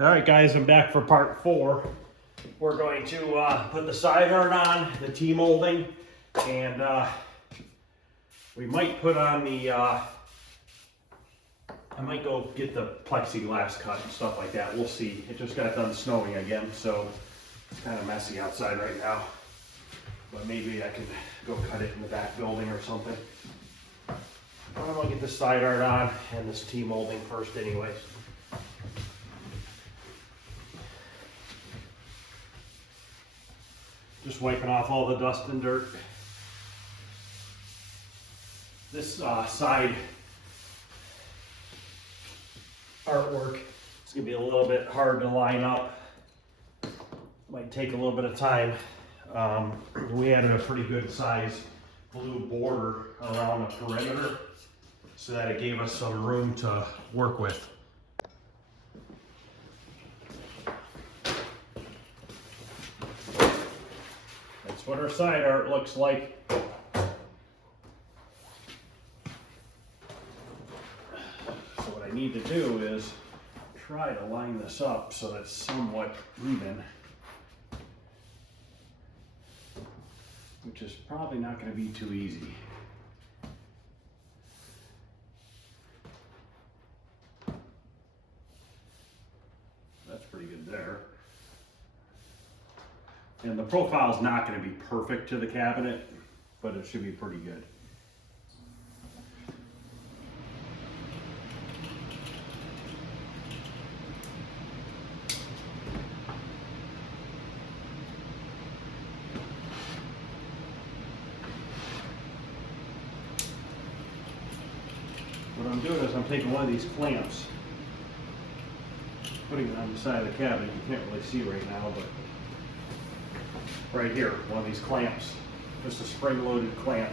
All right, guys, I'm back for part 4. We're going to put the side art on, the T-molding, and we might put on the, I might go get the plexiglass cut and stuff like that. We'll see. It just got done snowing again, so it's kind of messy outside right now. But maybe I can go cut it in the back building or something. I'm gonna get the side art on and this T-molding first anyways. Just wiping off all the dust and dirt. This side artwork is gonna be a little bit hard to line up. Might take a little bit of time. We added a pretty good size blue border around the perimeter so that it gave us some room to work with. That's what our side art looks like. So what I need to do is try to line this up so that it's somewhat even, which is probably not going to be too easy. That's pretty good there. And the profile is not going to be perfect to the cabinet, but it should be pretty good. What I'm doing is I'm taking one of these clamps, putting it on the side of the cabinet. You can't really see right now, but right here, one of these clamps, just a spring-loaded clamp,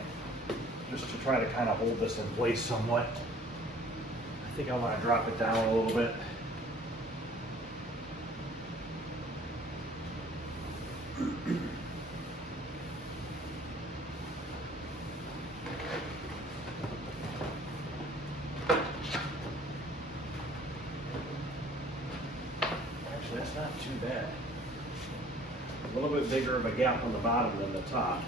just to try to kind of hold this in place somewhat. I think I want to drop it down a little bit. Actually, that's not too bad. A little bit bigger of a gap on the bottom than the top.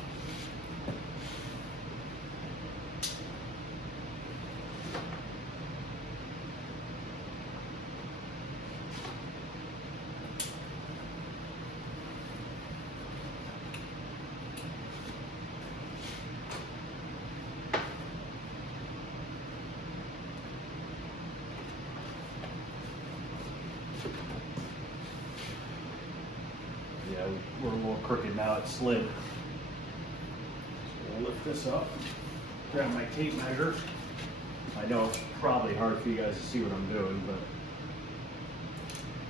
Yeah, we're a little crooked now, it slid. So we'll lift this up, grab my tape measure. I know it's probably hard for you guys to see what I'm doing, but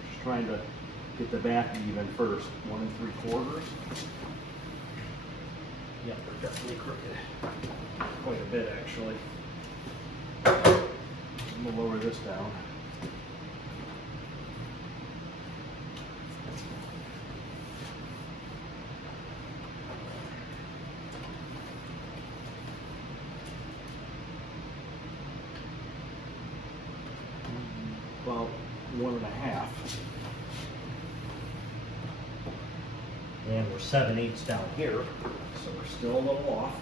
just trying to get the back even first. 1 3/4. Yeah, they're definitely crooked. Quite a bit, actually. I'm gonna lower this down. About 1 1/2. And we're 7/8 down here, so we're still a little off.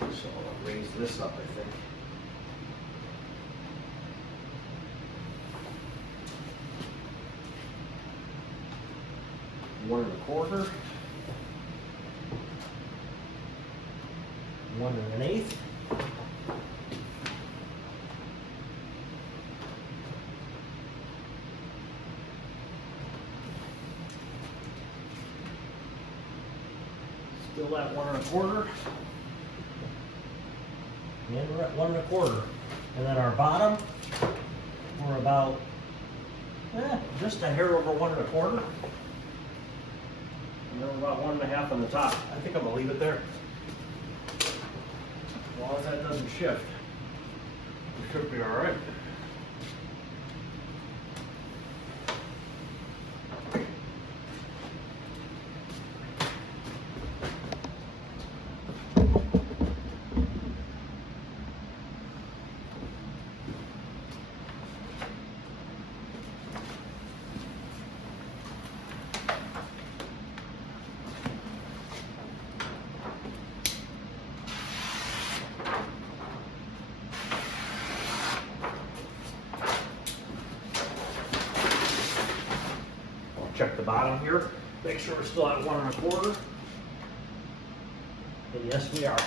So I'll raise this up, I think. One 1 1/4. 1 1/8. Still at 1 1/4. And we're at 1 1/4. And then our bottom, we're about just a hair over 1 1/4. And then we're about 1 1/2 on the top. I think I'm gonna leave it there. As long as that doesn't shift, we should be all right. check the bottom here. Make sure we're still at 1 1/4. And yes, we are.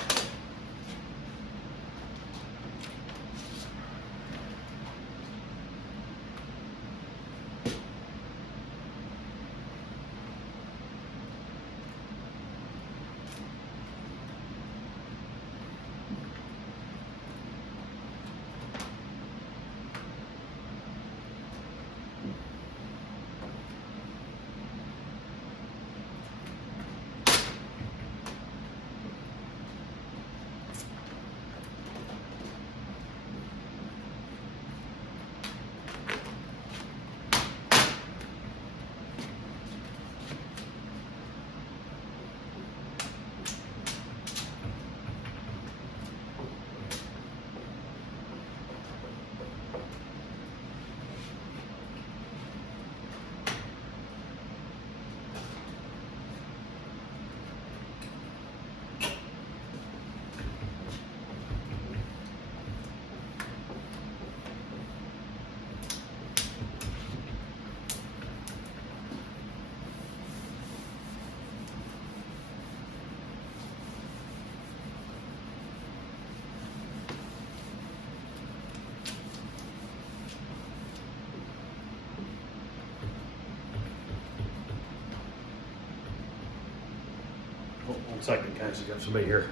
Oh, 1 second, guys, I got somebody here.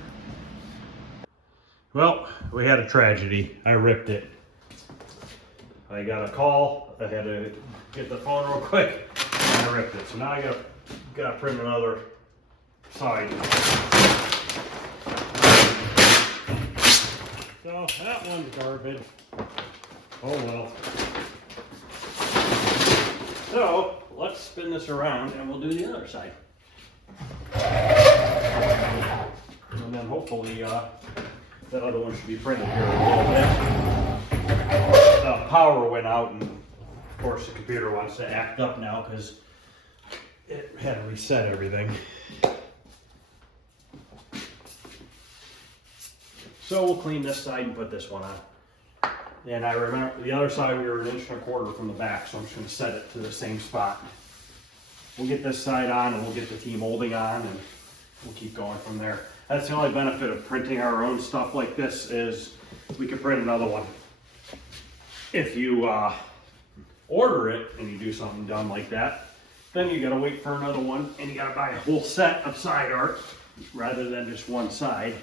Well, we had a tragedy. I ripped it. I got a call. I had to get the phone real quick. And I ripped it. So now I gotta print another side. So that one's garbage. Oh well. So let's spin this around and we'll do the other side. And then hopefully that other one should be printed here in a little bit. The power went out and of course the computer wants to act up now because it had to reset everything. So we'll clean this side and put this one on. And I remember the other side we were 1 1/4 inches from the back, so I'm just going to set it to the same spot. We'll get this side on and we'll get the T-molding on and we'll keep going from there. That's the only benefit of printing our own stuff like this is we can print another one. If you order it and you do something dumb like that, then you gotta wait for another one and you gotta buy a whole set of side art rather than just one side.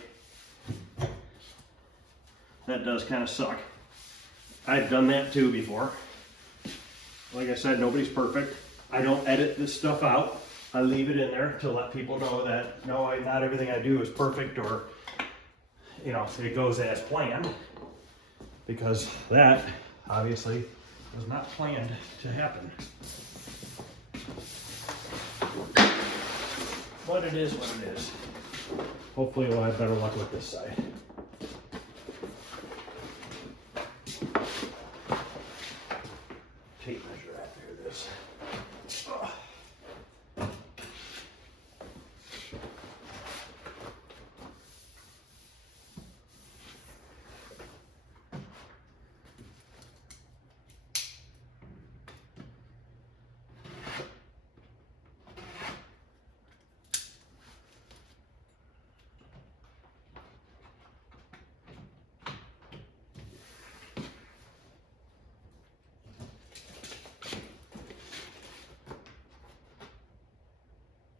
That does kind of suck. I've done that too before. Like I said, nobody's perfect. I don't edit this stuff out. I leave it in there to let people know that no, not everything I do is perfect or, you know, it goes as planned, because that obviously was not planned to happen. But it is what it is. Hopefully we'll have better luck with this side. Tape measure after this.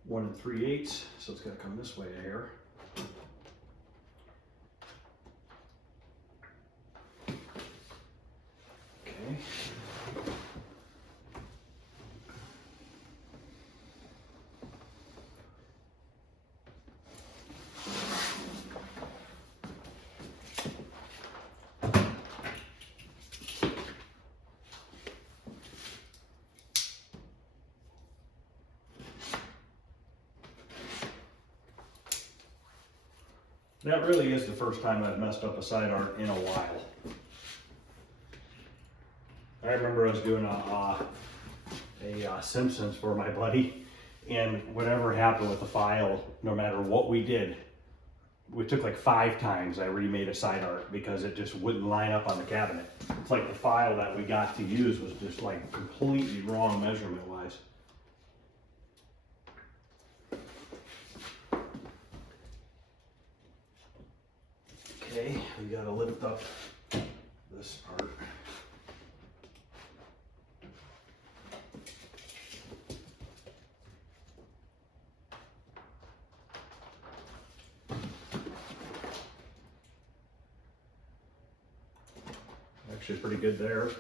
One 3/8, so it's got to come this way here. Okay. That really is the first time I've messed up a side art in a while. I remember I was doing a Simpsons for my buddy, and whatever happened with the file, no matter what we did, we took like 5 times I remade a side art because it just wouldn't line up on the cabinet. It's like the file that we got to use was just like completely wrong measurement wise. Okay, we gotta lift up this part. Actually pretty good there.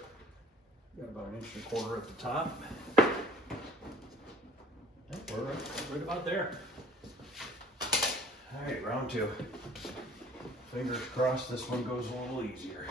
Got about 1.25 inches at the top. We're right about there. All right, round 2. Fingers crossed this one goes a little easier.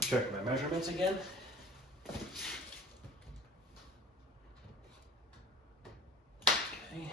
Check my measurements again. Okay.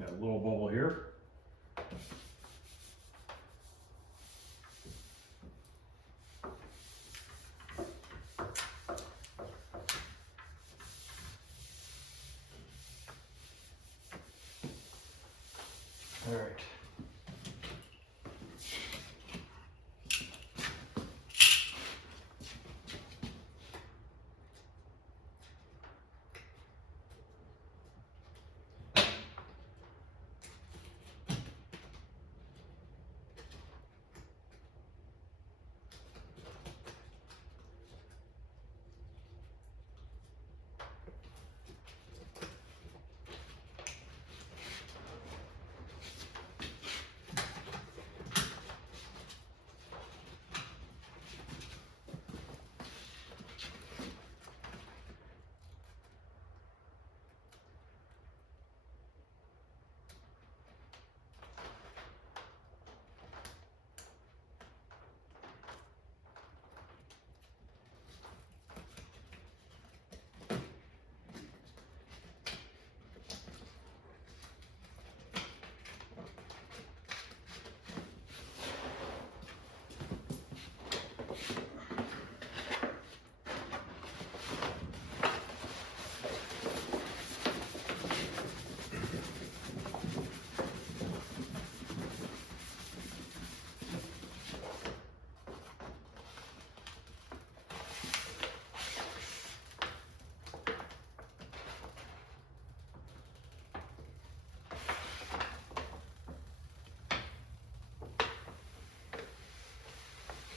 Got a little bubble here. All right.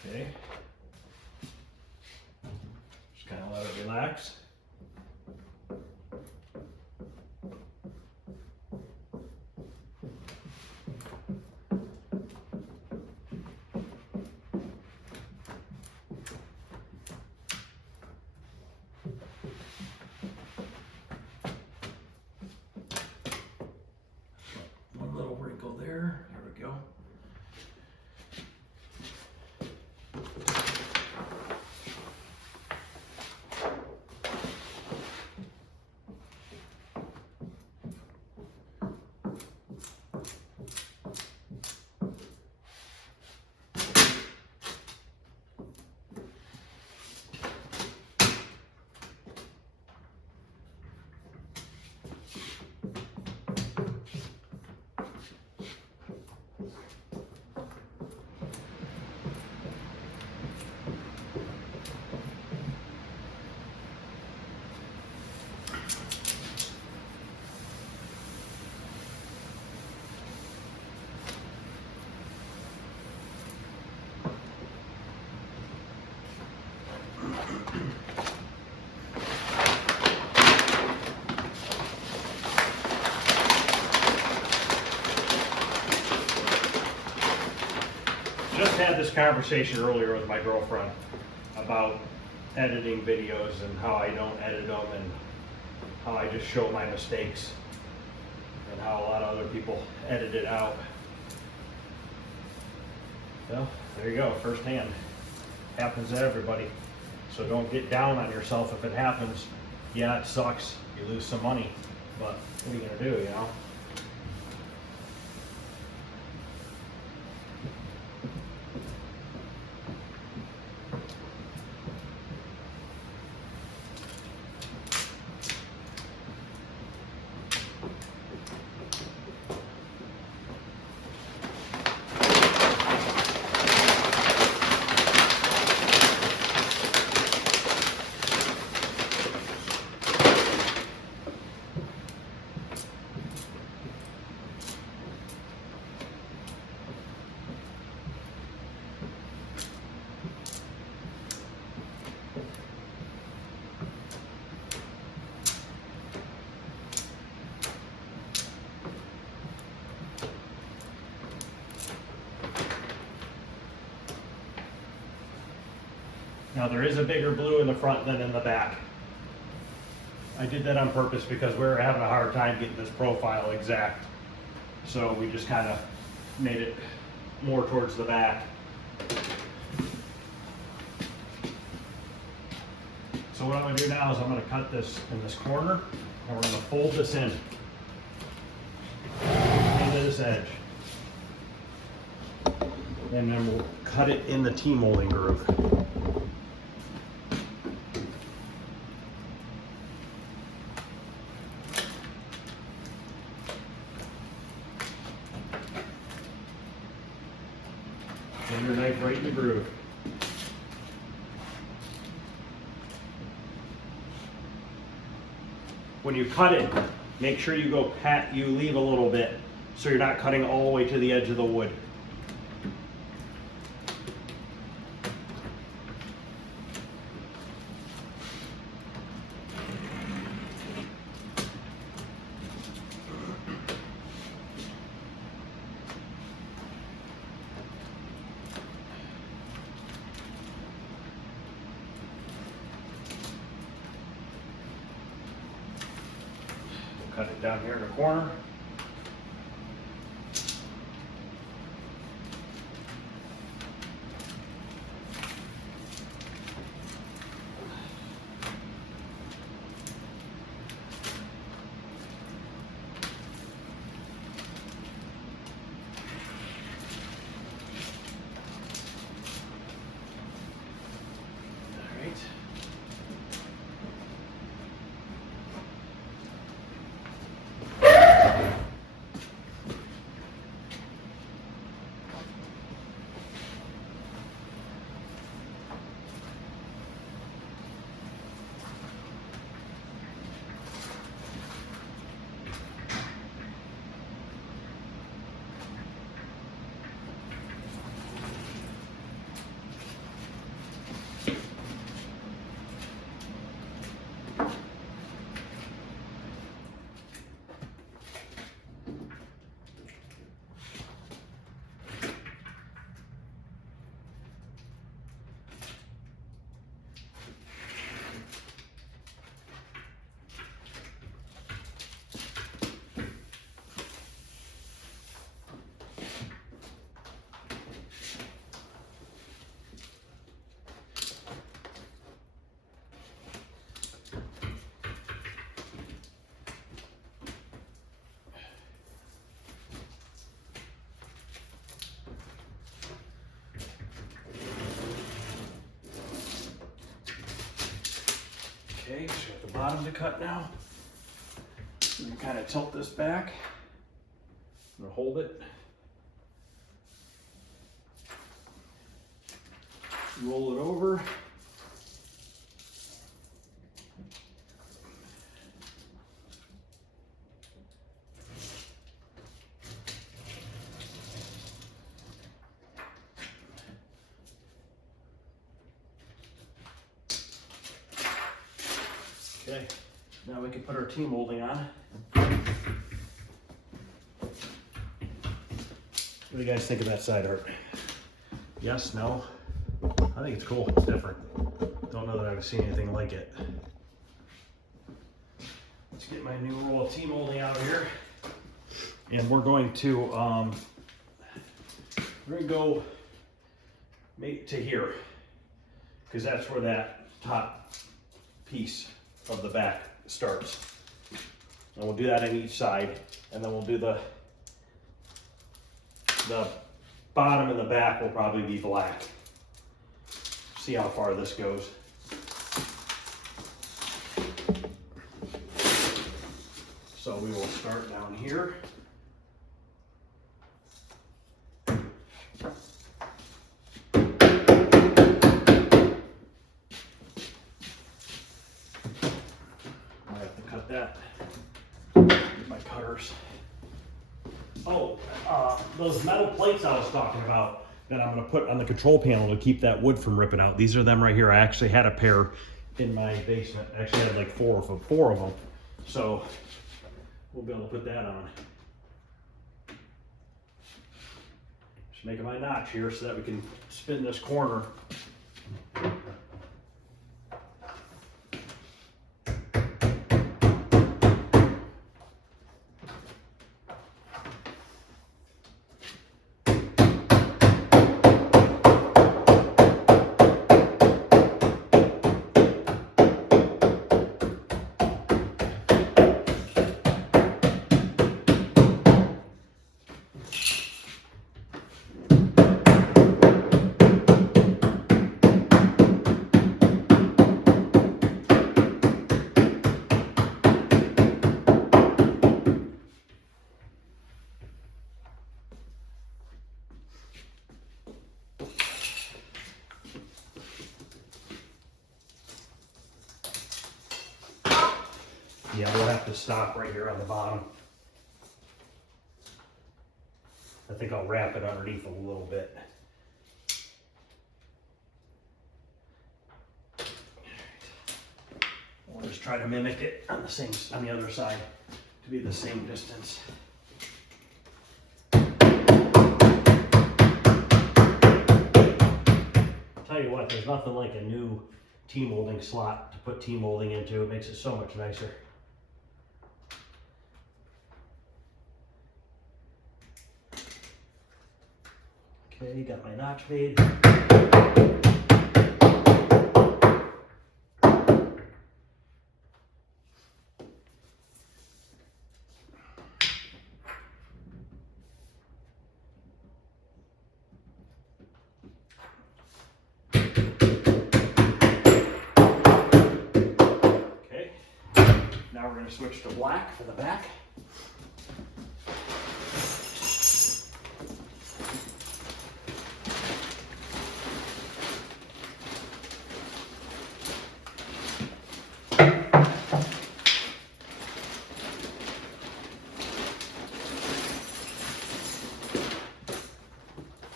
Okay. Just kind of let it relax. One little wrinkle there. There we go. just had this conversation earlier with my girlfriend about editing videos and how I don't edit them and how I just show my mistakes and how a lot of other people edit it out. Well, there you go, firsthand. Happens to everybody. So don't get down on yourself if it happens. Yeah, it sucks. You lose some money, but what are you gonna do, you know? Now there is a bigger blue in the front than in the back. I did that on purpose because we were having a hard time getting this profile exact. So we just kind of made it more towards the back. So what I'm going to do now is I'm going to cut this in this corner and we're going to fold this in into this edge. And then we'll cut it in the T-molding groove. And your knife right in the groove. When you cut it, make sure you you leave a little bit so you're not cutting all the way to the edge of the wood. Cut it down here in the corner. All right. Okay, so we have the bottom to cut now. I'm going to kind of tilt this back. I'm going to hold it. Roll it over. Okay, now we can put our T-molding on. What do you guys think of that side art? Yes, no. I think it's cool. It's different. Don't know that I've seen anything like it. Let's get my new roll of T-molding out here. And we're going to go make to here, because that's where that top piece of the back starts. And we'll do that on each side, and then we'll do the bottom and the back will probably be black. See how far this goes. So we will start down here. I have to cut that with my cutters. Oh, those metal plates I was talking about that I'm going to put on the control panel to keep that wood from ripping out. These are them right here. I actually had a pair in my basement. I actually had like four of them. So we'll be able to put that on. Just making my notch here so that we can spin this corner. Yeah, we'll have to stop right here on the bottom. I think I'll wrap it underneath a little bit. We'll just try to mimic it on the other side to be the same distance. Tell you what, there's nothing like a new T-molding slot to put T-molding into. It makes it so much nicer. Okay, got my notch made. Okay, now we're going to switch to black for the back.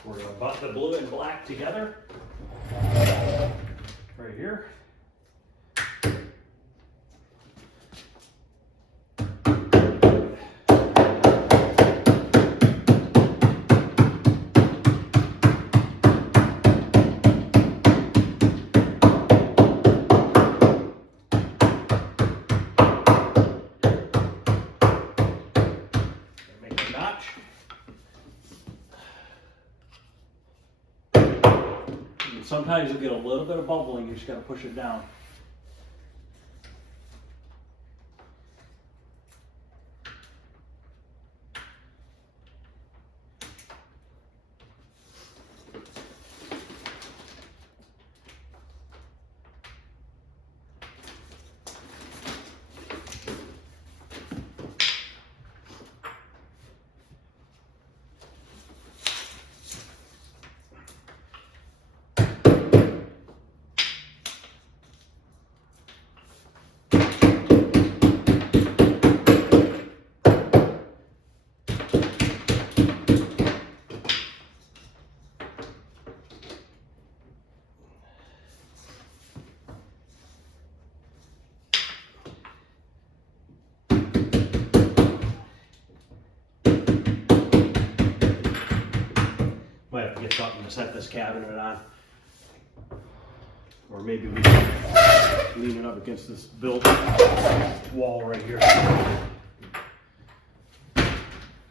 We're going to butt the blue and black together right here. Make a notch. And sometimes you'll get a little bit of bubbling, you just got to push it down. set this cabinet on. Or maybe we can lean it up against this building wall right here.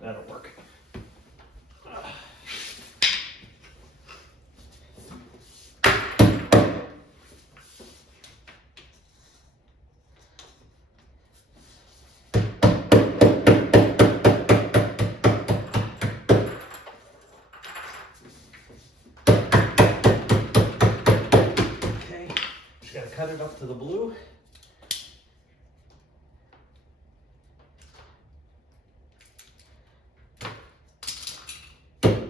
That'll work. Just gotta cut it up to the blue. There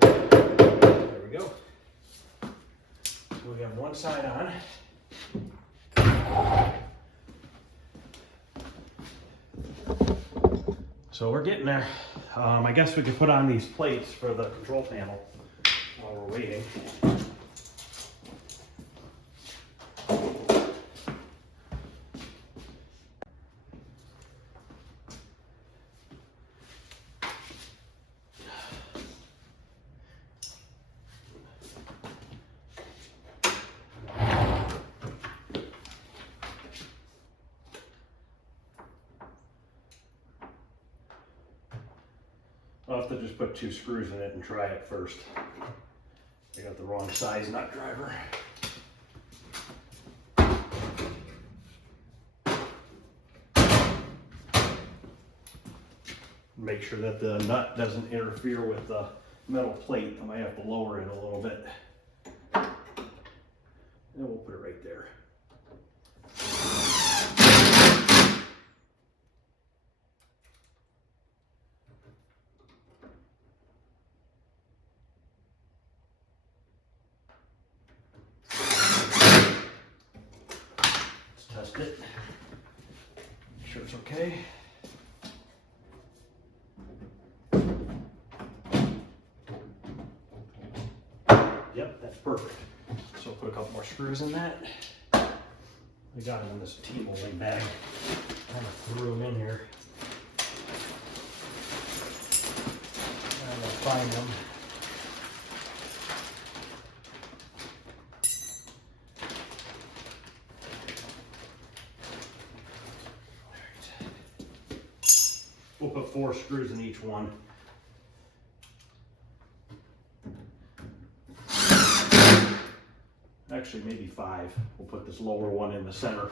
we go. So we have one side on. So we're getting there. I guess we could put on these plates for the control panel while we're waiting. I'll have to just put 2 screws in it and try it first. I got the wrong size nut driver. Make sure that the nut doesn't interfere with the metal plate. I might have to lower it a little bit. And we'll put it right there. Test it. Make sure it's okay. Yep, that's perfect. So I'll put a couple more screws in that. I got them in this T-molding bag. Kind of threw them in here. And I'll find them. We'll put 4 screws in each one. Actually, maybe 5. We'll put this lower one in the center.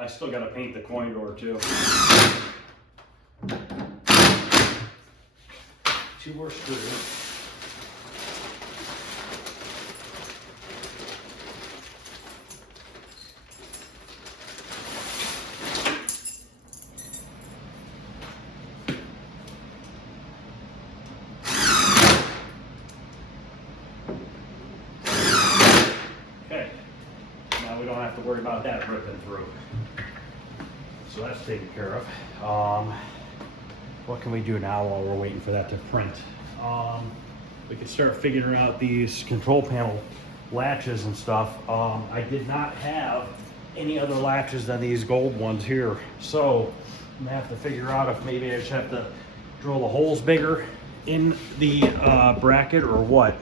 I still got to paint the coin door too. 2 more screws. Okay, now we don't have to worry about that ripping through. So that's taken care of. What can we do now while we're waiting for that to print? We can start figuring out these control panel latches and stuff. I did not have any other latches than these gold ones here. So I'm gonna have to figure out if maybe I just have to drill the holes bigger in the bracket or what.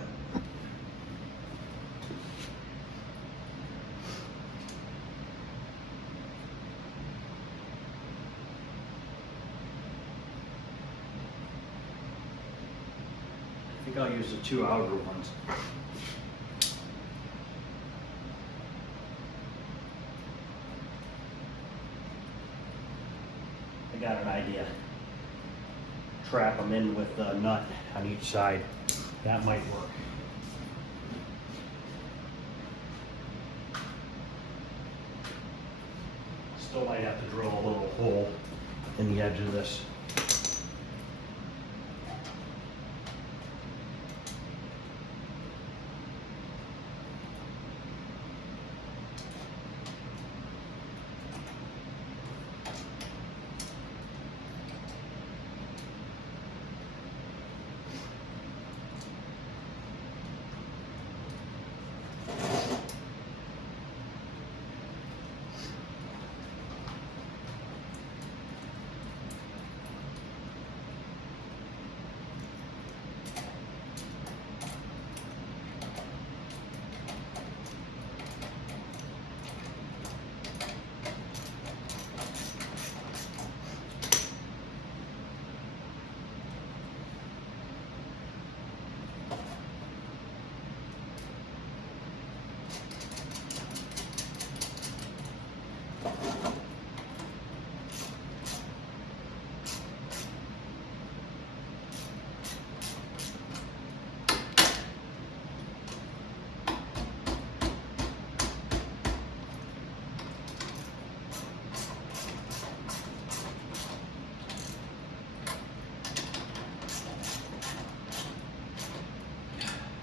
I think I'll use the 2 outer ones. I got an idea. Trap them in with the nut on each side. That might work. Still might have to drill a little hole in the edge of this.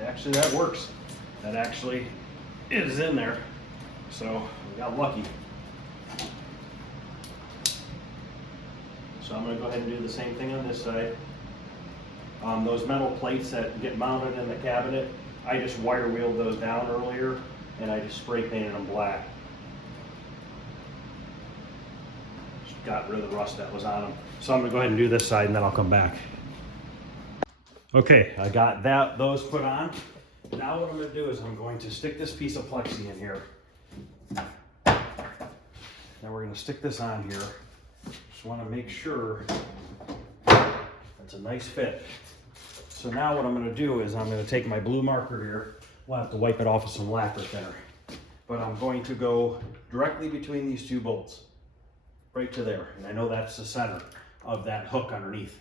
Actually, that works. That actually is in there. So we got lucky. So I'm going to go ahead and do the same thing on this side. Those metal plates that get mounted in the cabinet, I just wire wheeled those down earlier and I just spray painted them black. Just got rid of the rust that was on them. So I'm going to go ahead and do this side and then I'll come back. Okay, I got those put on. Now what I'm going to do is I'm going to stick this piece of plexi in here. Now we're going to stick this on here. Just want to make sure that's a nice fit. So now what I'm going to do is I'm going to take my blue marker here. We'll have to wipe it off with some lacquer thinner. But I'm going to go directly between these two bolts. Right to there. And I know that's the center of that hook underneath.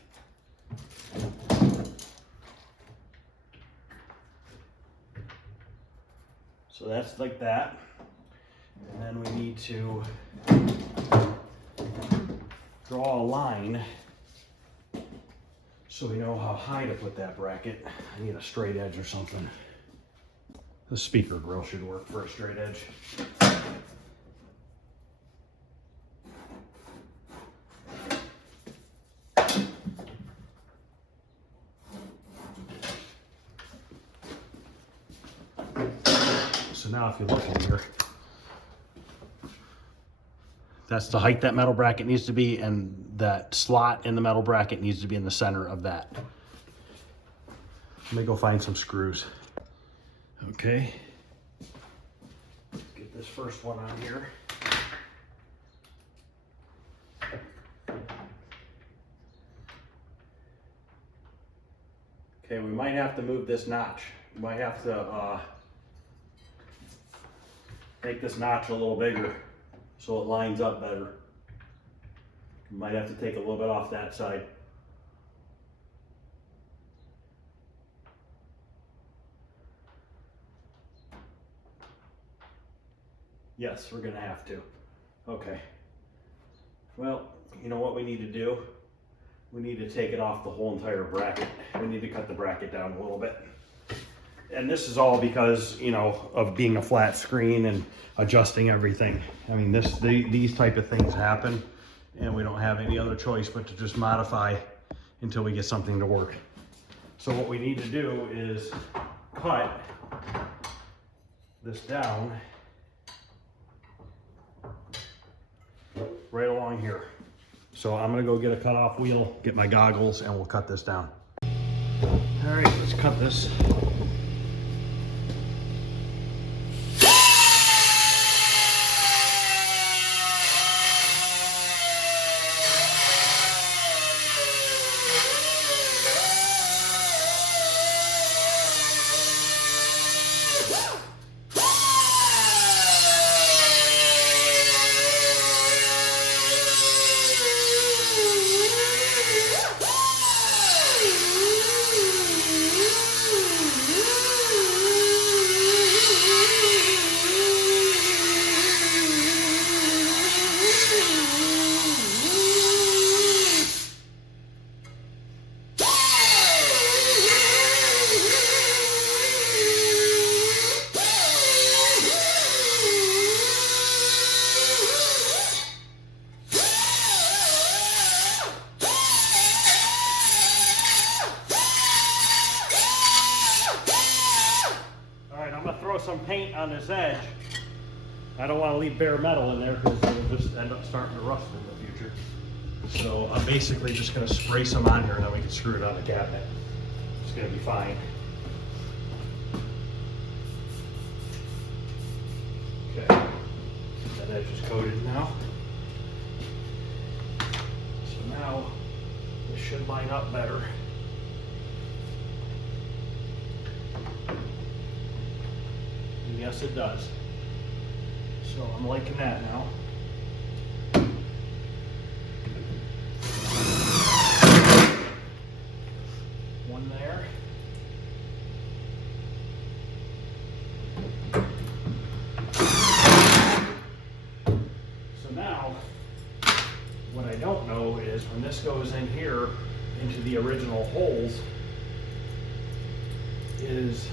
So that's like that. And then we need to draw a line so we know how high to put that bracket. I need a straight edge or something. The speaker grill should work for a straight edge. So now if you look in here, that's the height that metal bracket needs to be, and that slot in the metal bracket needs to be in the center of that. Let me go find some screws. Okay. Get this first one on here. Okay, we might have to move this notch. We might have to make this notch a little bigger so it lines up better. You might have to take a little bit off that side. Yes, we're gonna have to. Okay. Well, you know what we need to do? We need to take it off the whole entire bracket. We need to cut the bracket down a little bit. And this is all because, you know, of being a flat screen and adjusting everything. I mean, these type of things happen and we don't have any other choice but to just modify until we get something to work. So what we need to do is cut this down right along here. So I'm gonna go get a cutoff wheel, get my goggles, and we'll cut this down. All right, let's cut this. Some paint on this edge. I don't want to leave bare metal in there because it'll just end up starting to rust in the future. So I'm basically just going to spray some on here and then we can screw it on the cabinet. It's going to be fine. Okay, that edge is coated now. So now this should line up better. Yes, it does. So I'm liking that now. now, what I don't know is when this goes in here into the original holes, is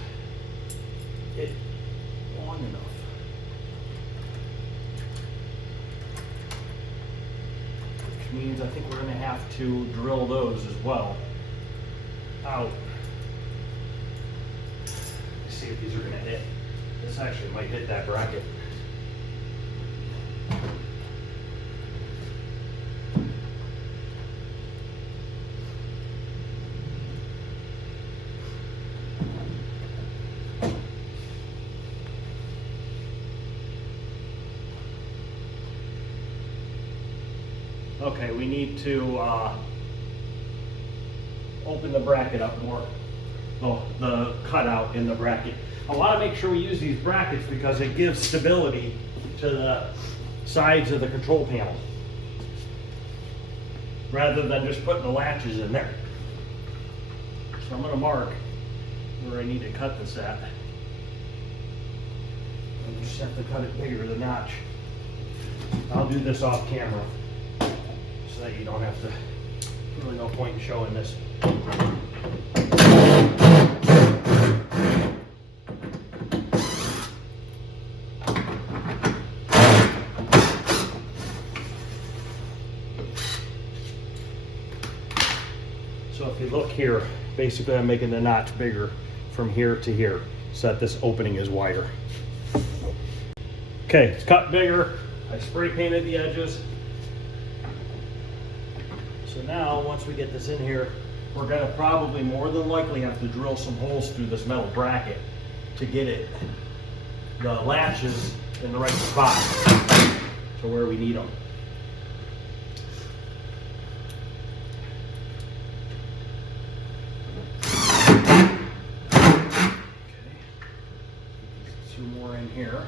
it long enough? Which means I think we're going to have to drill those as well out. Let's see if these are going to hit. This actually might hit that bracket. Okay, we need to open the bracket up more. Oh, the cutout in the bracket. I want to make sure we use these brackets because it gives stability to the sides of the control panel, rather than just putting the latches in there. So I'm going to mark where I need to cut this at. I just have to cut it bigger, the notch. I'll do this off camera, so that you don't have to, really no point in showing this. So if you look here, basically I'm making the notch bigger from here to here, so that this opening is wider. Okay, it's cut bigger. I spray painted the edges. So now, once we get this in here, we're going to probably more than likely have to drill some holes through this metal bracket to get the latches in the right spot to where we need them. Okay, 2 more in here.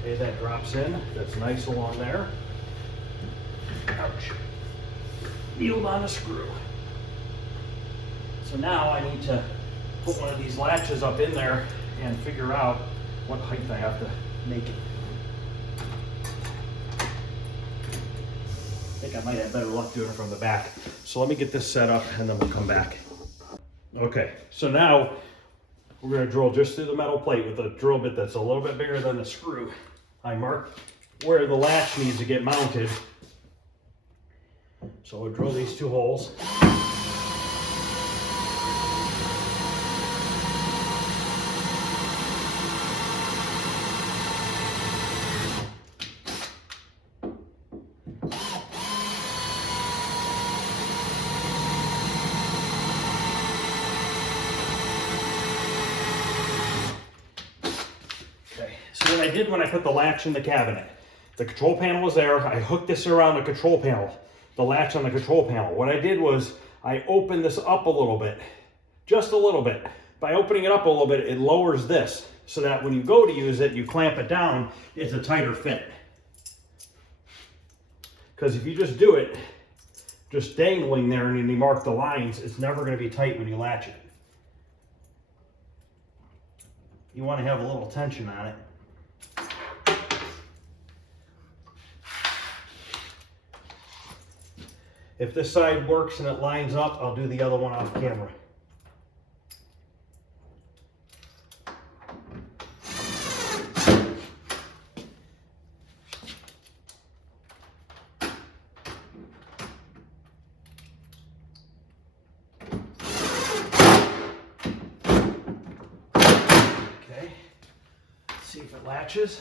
Okay, that drops in. That's nice along there. Ouch. Needle on a screw. So now I need to put one of these latches up in there and figure out what height I have to make it. I think I might have better luck doing it from the back. So let me get this set up and then we'll come back. Okay, so now we're going to drill just through the metal plate with a drill bit that's a little bit bigger than the screw. I marked where the latch needs to get mounted. So we'll drill these 2 holes. So what I did when I put the latch in the cabinet, the control panel was there. I hooked this around the control panel, the latch on the control panel. What I did was I opened this up a little bit, just a little bit. By opening it up a little bit, it lowers this so that when you go to use it, you clamp it down, it's a tighter fit. Because if you just do it, just dangling there and you mark the lines, it's never going to be tight when you latch it. You want to have a little tension on it. If this side works and it lines up, I'll do the other one off camera. Okay, let's see if it latches.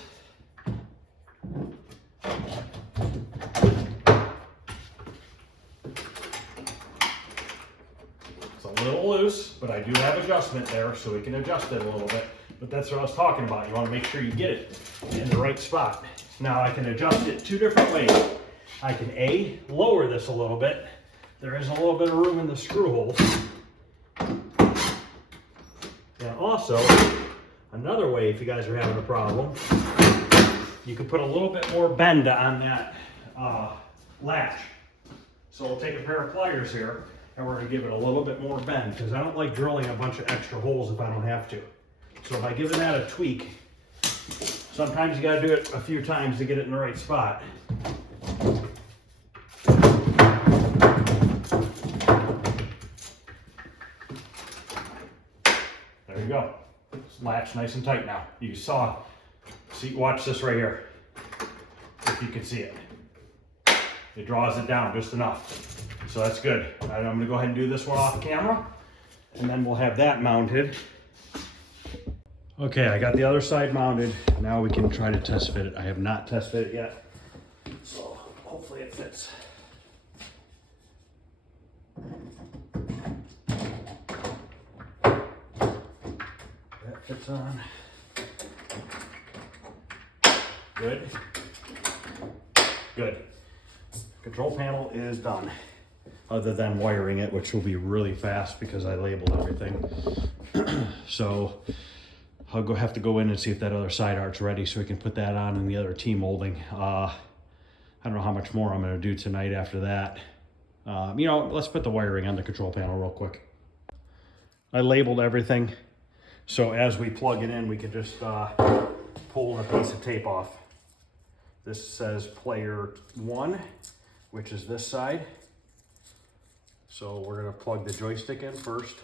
A little loose, but I do have adjustment there, so we can adjust it a little bit. But that's what I was talking about. You want to make sure you get it in the right spot. Now I can adjust it 2 different ways. I can A, lower this a little bit. There is a little bit of room in the screw holes. And also, another way, if you guys are having a problem, you can put a little bit more bend on that latch. So we'll take a pair of pliers here, and we're gonna give it a little bit more bend, because I don't like drilling a bunch of extra holes if I don't have to. So by giving that a tweak, sometimes you gotta do it a few times to get it in the right spot. There you go. It's latched nice and tight now. You saw, see, watch this right here. If you can see it. It draws it down just enough. So that's good. All right, I'm gonna go ahead and do this one off camera, and then we'll have that mounted. Okay, I got the other side mounted. Now we can try to test fit it. I have not test fit it yet, so hopefully it fits. That fits on. Good. Good. Control panel is done. Other than wiring it, which will be really fast because I labeled everything. So I'll have to go in and see if that other side art's ready so we can put that on in the other T-molding. I don't know how much more I'm gonna do tonight after that. You know, let's put the wiring on the control panel real quick. I labeled everything. So as we plug it in, we can just pull a piece of tape off. This says player 1, which is this side. So we're gonna plug the joystick in first.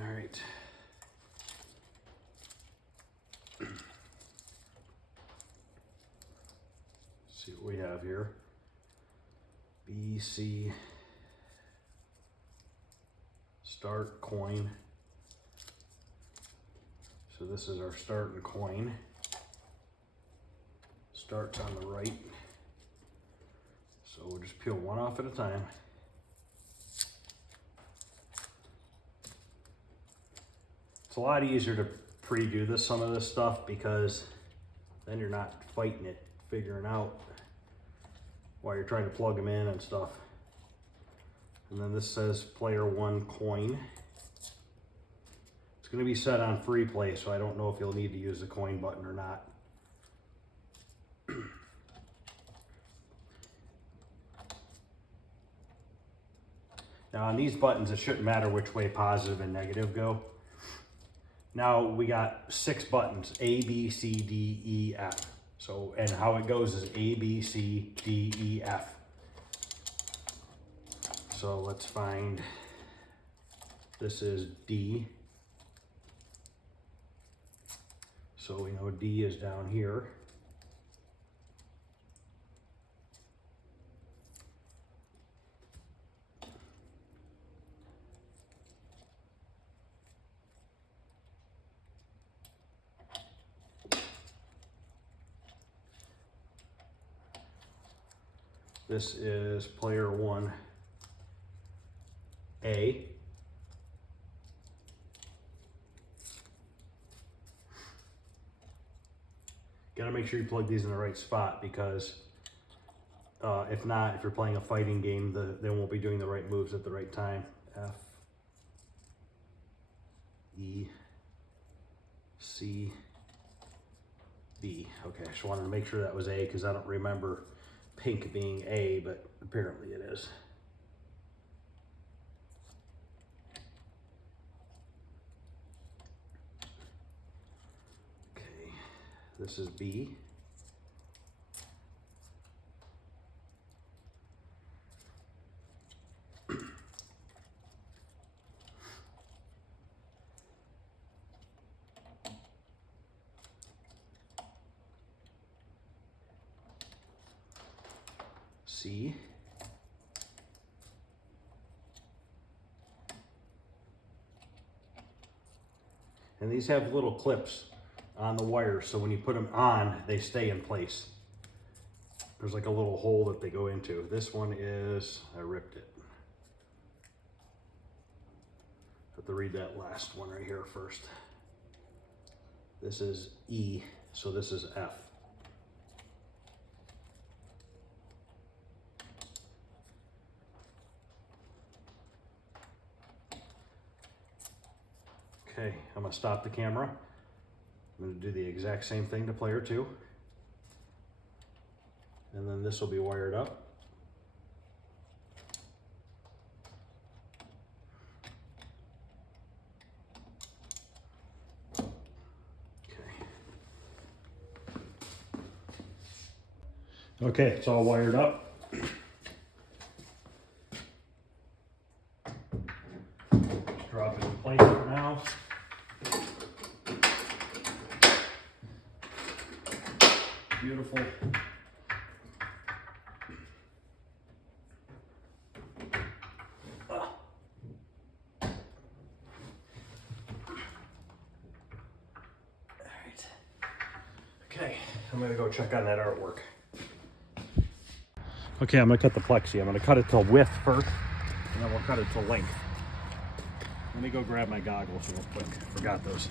All right. See what we have here. B, C, start, coin. So this is our start and coin. Start's on the right. So we'll just peel one off at a time. It's a lot easier to pre-do some of this stuff, because then you're not fighting it, figuring out while you're trying to plug them in and stuff. And then this says player 1 coin. It's going to be set on free play, so I don't know if you'll need to use the coin button or not. Now on these buttons, it shouldn't matter which way positive and negative go. Now we got 6 buttons, A, B, C, D, E, F. So, and how it goes is A, B, C, D, E, F. So let's find, this is D. So we know D is down here. This is player 1, A. Gotta make sure you plug these in the right spot, because if not, if you're playing a fighting game, they won't be doing the right moves at the right time. F, E, C, B. Okay, I just wanted to make sure that was A, because I don't remember pink being A, but apparently it is. Okay, this is B. C. And these have little clips on the wire, so when you put them on, they stay in place. there's like a little hole that they go into. This one is, I ripped it. Have to read that last one right here first. This is E, so this is F. Okay, I'm gonna stop the camera. I'm gonna do the exact same thing to player 2. And then this will be wired up. Okay, it's all wired up. Just drop it in place for now. Beautiful. Alright. Okay, I'm gonna go check on that artwork. Okay, I'm gonna cut the plexi. I'm gonna cut it to width first, and then we'll cut it to length. Let me go grab my goggles real quick. Forgot those.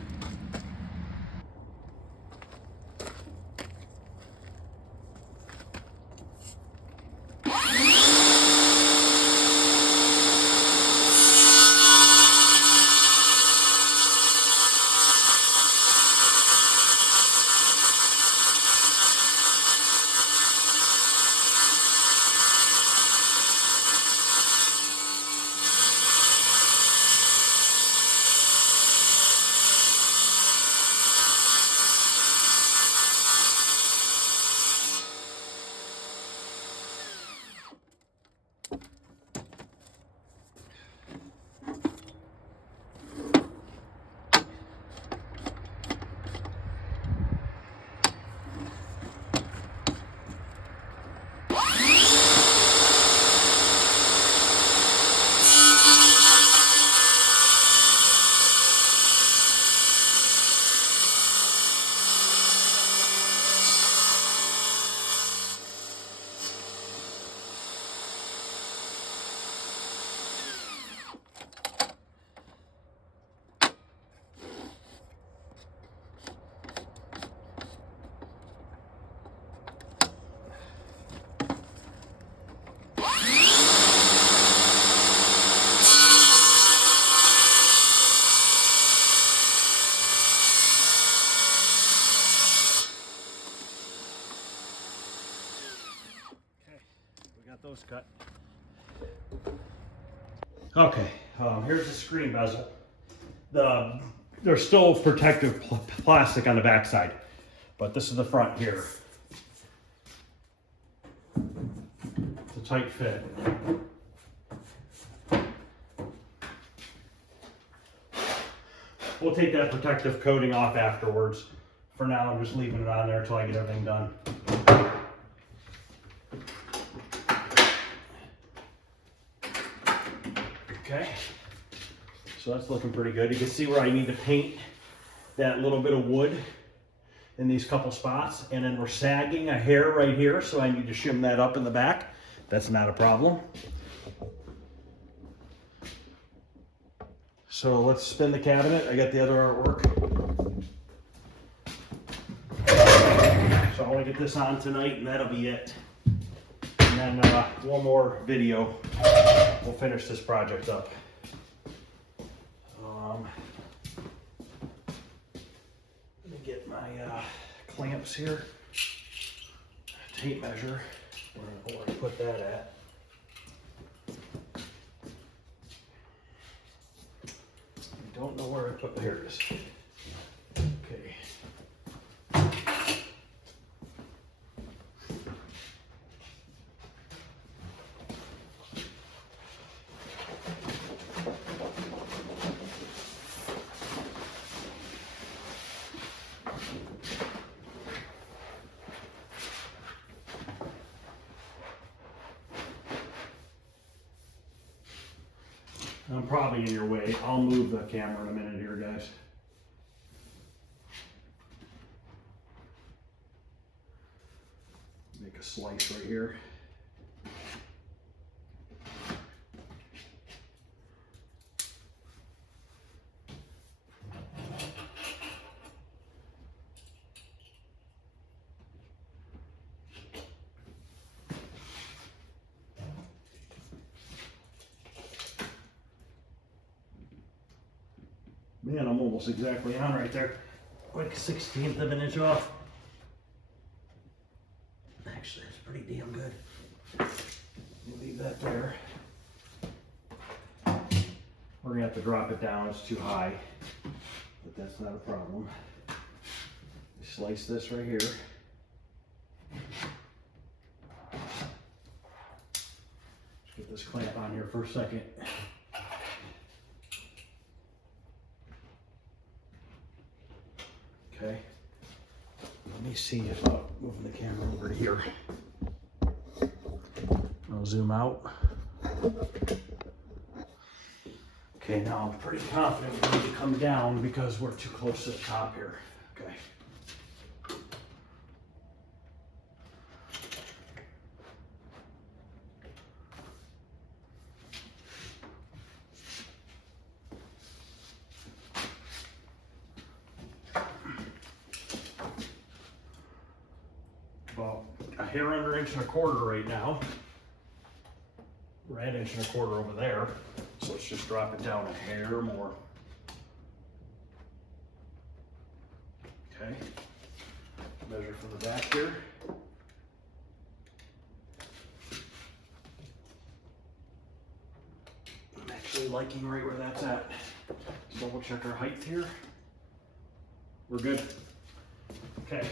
Those cut. Okay, here's the screen bezel. There's still protective plastic on the back side, but this is the front here. It's a tight fit. We'll take that protective coating off afterwards. For now, I'm just leaving it on there until I get everything done. Okay, so that's looking pretty good. You can see where I need to paint that little bit of wood in these couple spots, and then we're sagging a hair right here, so I need to shim that up in the back. That's not a problem. So let's spin the cabinet. I got the other artwork. So I want to get this on tonight, and that'll be it. And then one more video. We'll finish this project up. Let me get my clamps here. Tape measure. Where I put that at. I don't know where I put. Here it is. Okay. I'm probably in your way. I'll move the camera in a minute here, guys. Make a a slice right here. Man, I'm almost exactly on right there. Like 1/16 of an inch off. Actually, that's pretty damn good. Leave that there. We're gonna have to drop it down, it's too high, but that's not a problem. Slice this right here. Let's get this clamp on here for a second. Okay. Let me see if I'm moving the camera over to here. I'll zoom out. Okay, now I'm pretty confident we need to come down because we're too close to the top here. Okay. About a hair under 1.25 right now. We're at 1.25 over there. So let's just drop it down a hair more. Okay. Measure from the back here. I'm actually liking right where that's at. Let's double check our height here. We're good. Okay.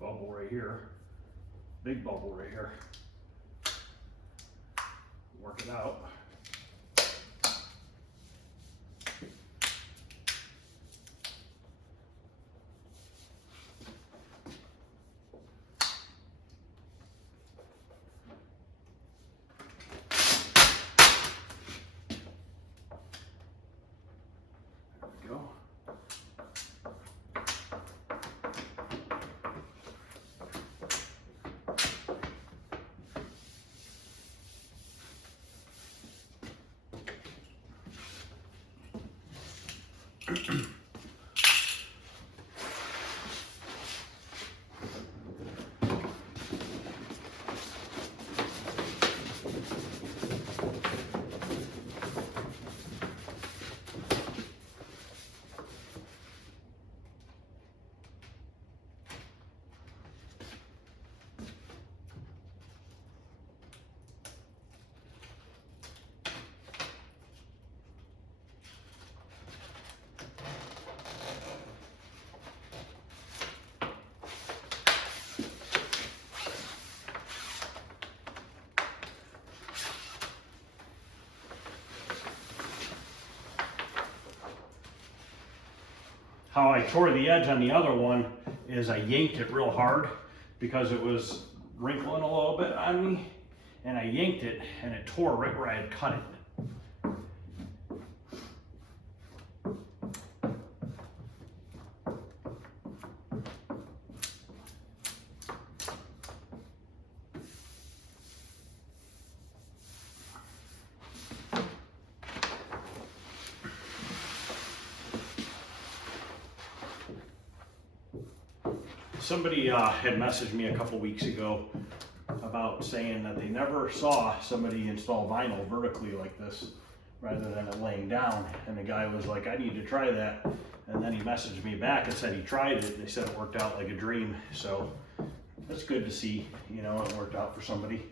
Bubble right here, big bubble right here. Work it out. There we go. How I tore the edge on the other one is I yanked it real hard because it was wrinkling a little bit on me, and I yanked it and it tore right where I had cut it. Somebody had messaged me a couple weeks ago about saying that they never saw somebody install vinyl vertically like this rather than it laying down. And the guy was like, I need to try that. And then he messaged me back and said he tried it. They said it worked out like a dream. So that's good to see, you know, it worked out for somebody.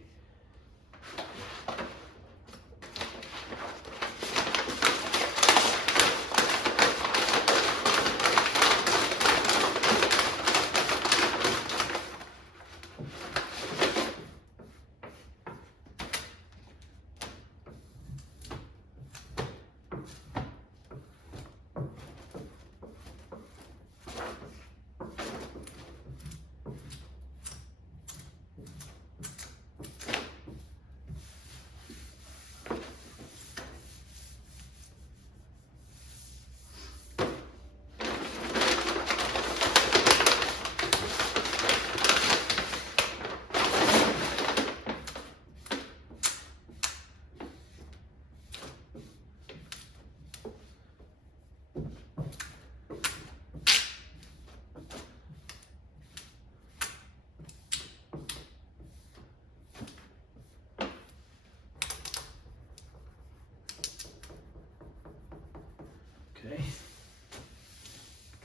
Okay,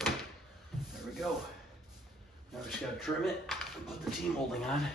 there we go. Now we just gotta trim it and put the T-molding on.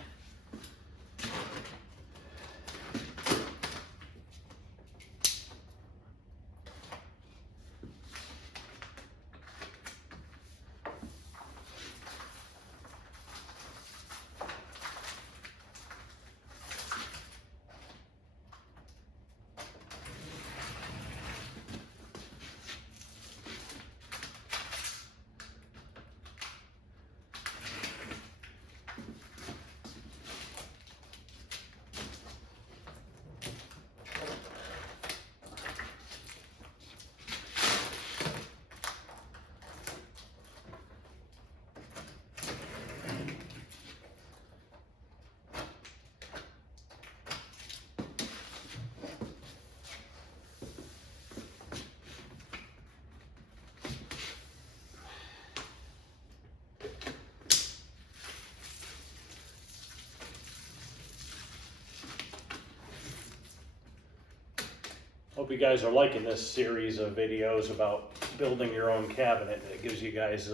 Hope you guys are liking this series of videos about building your own cabinet. It gives you guys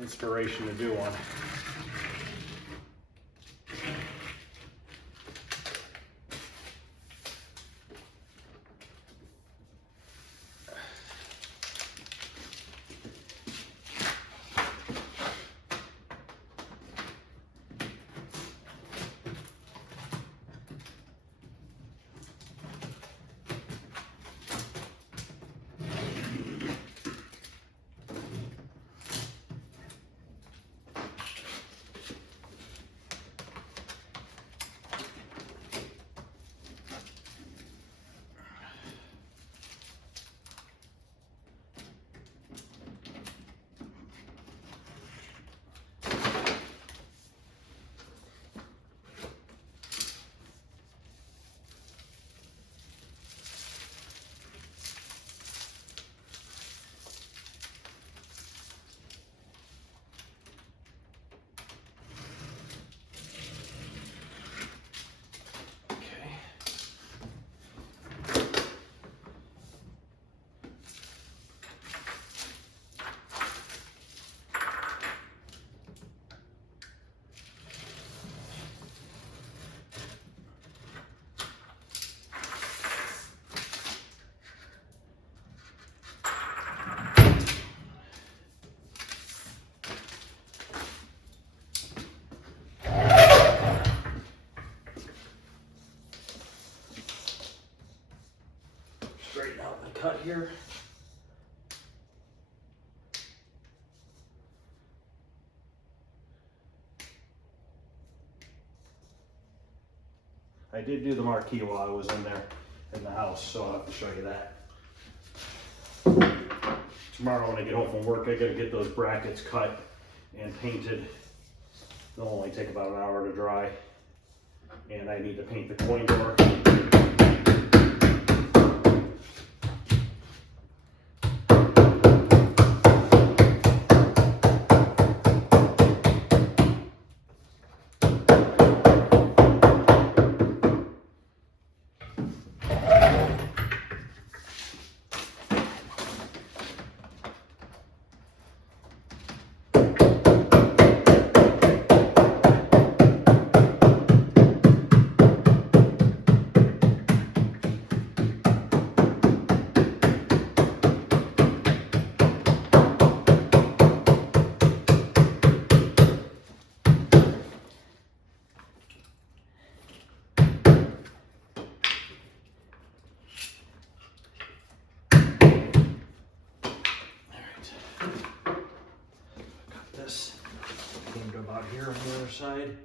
inspiration to do one. Straighten out my cut here. I did do the marquee while I was in there in the house, so I'll have to show you that. Tomorrow when I get home from work, I gotta get those brackets cut and painted. They'll only take about an hour to dry. And I need to paint the coin door. side.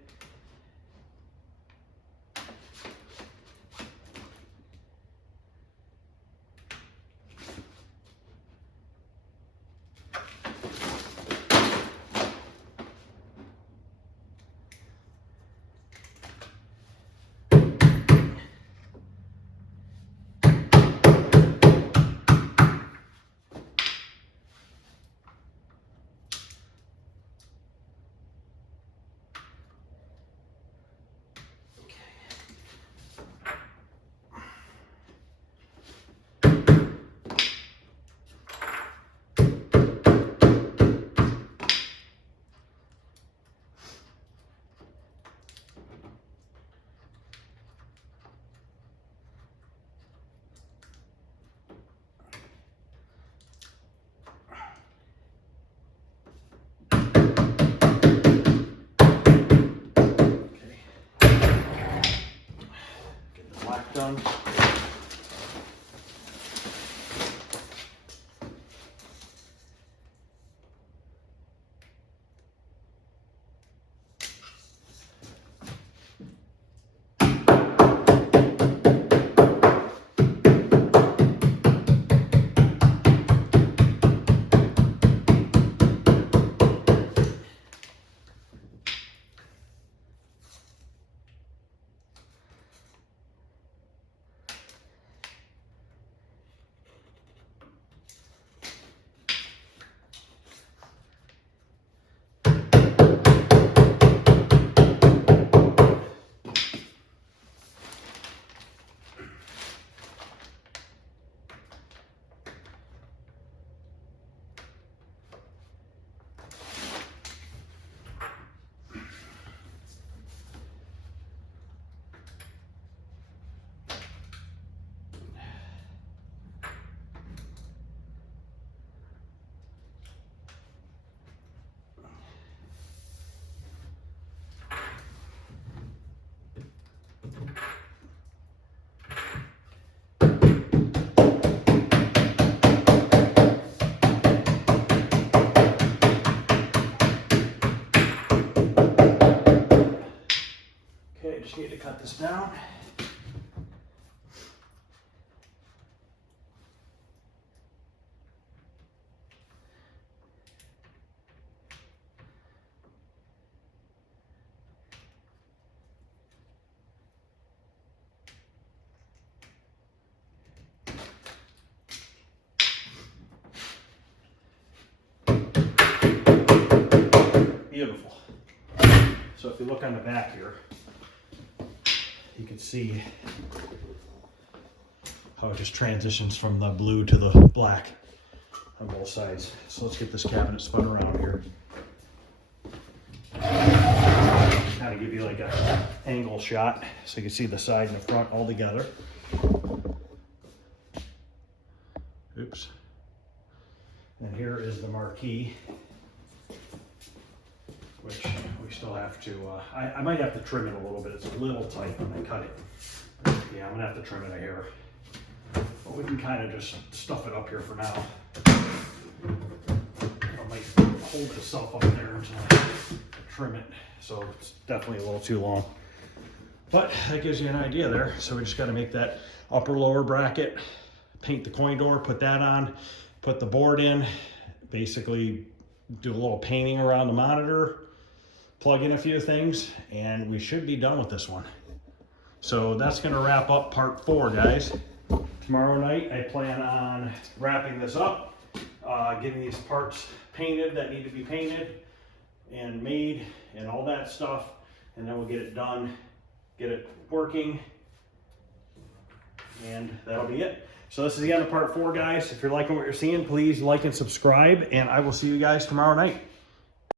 Done. Okay, just need to cut this down. Beautiful. So if you look on the back here, you can see how it just transitions from the blue to the black on both sides. So let's get this cabinet spun around here. Kind of give you like a angle shot so you can see the side and the front all together. Oops. And here is the marquee, which we still have to, I might have to trim it a little bit. It's a little tight when I cut it. Yeah, I'm gonna have to trim it a hair. But we can kind of just stuff it up here for now. I might hold itself up there until I trim it. So it's definitely a little too long. But that gives you an idea there. So we just gotta make that upper lower bracket, paint the coin door, put that on, put the board in, basically do a little painting around the monitor, plug in a few things, and we should be done with this one. So that's gonna wrap up part 4, guys. Tomorrow night, I plan on wrapping this up, getting these parts painted that need to be painted and made and all that stuff, and then we'll get it done, get it working, and that'll be it. So this is the end of part 4, guys. If you're liking what you're seeing, please like and subscribe, and I will see you guys tomorrow night.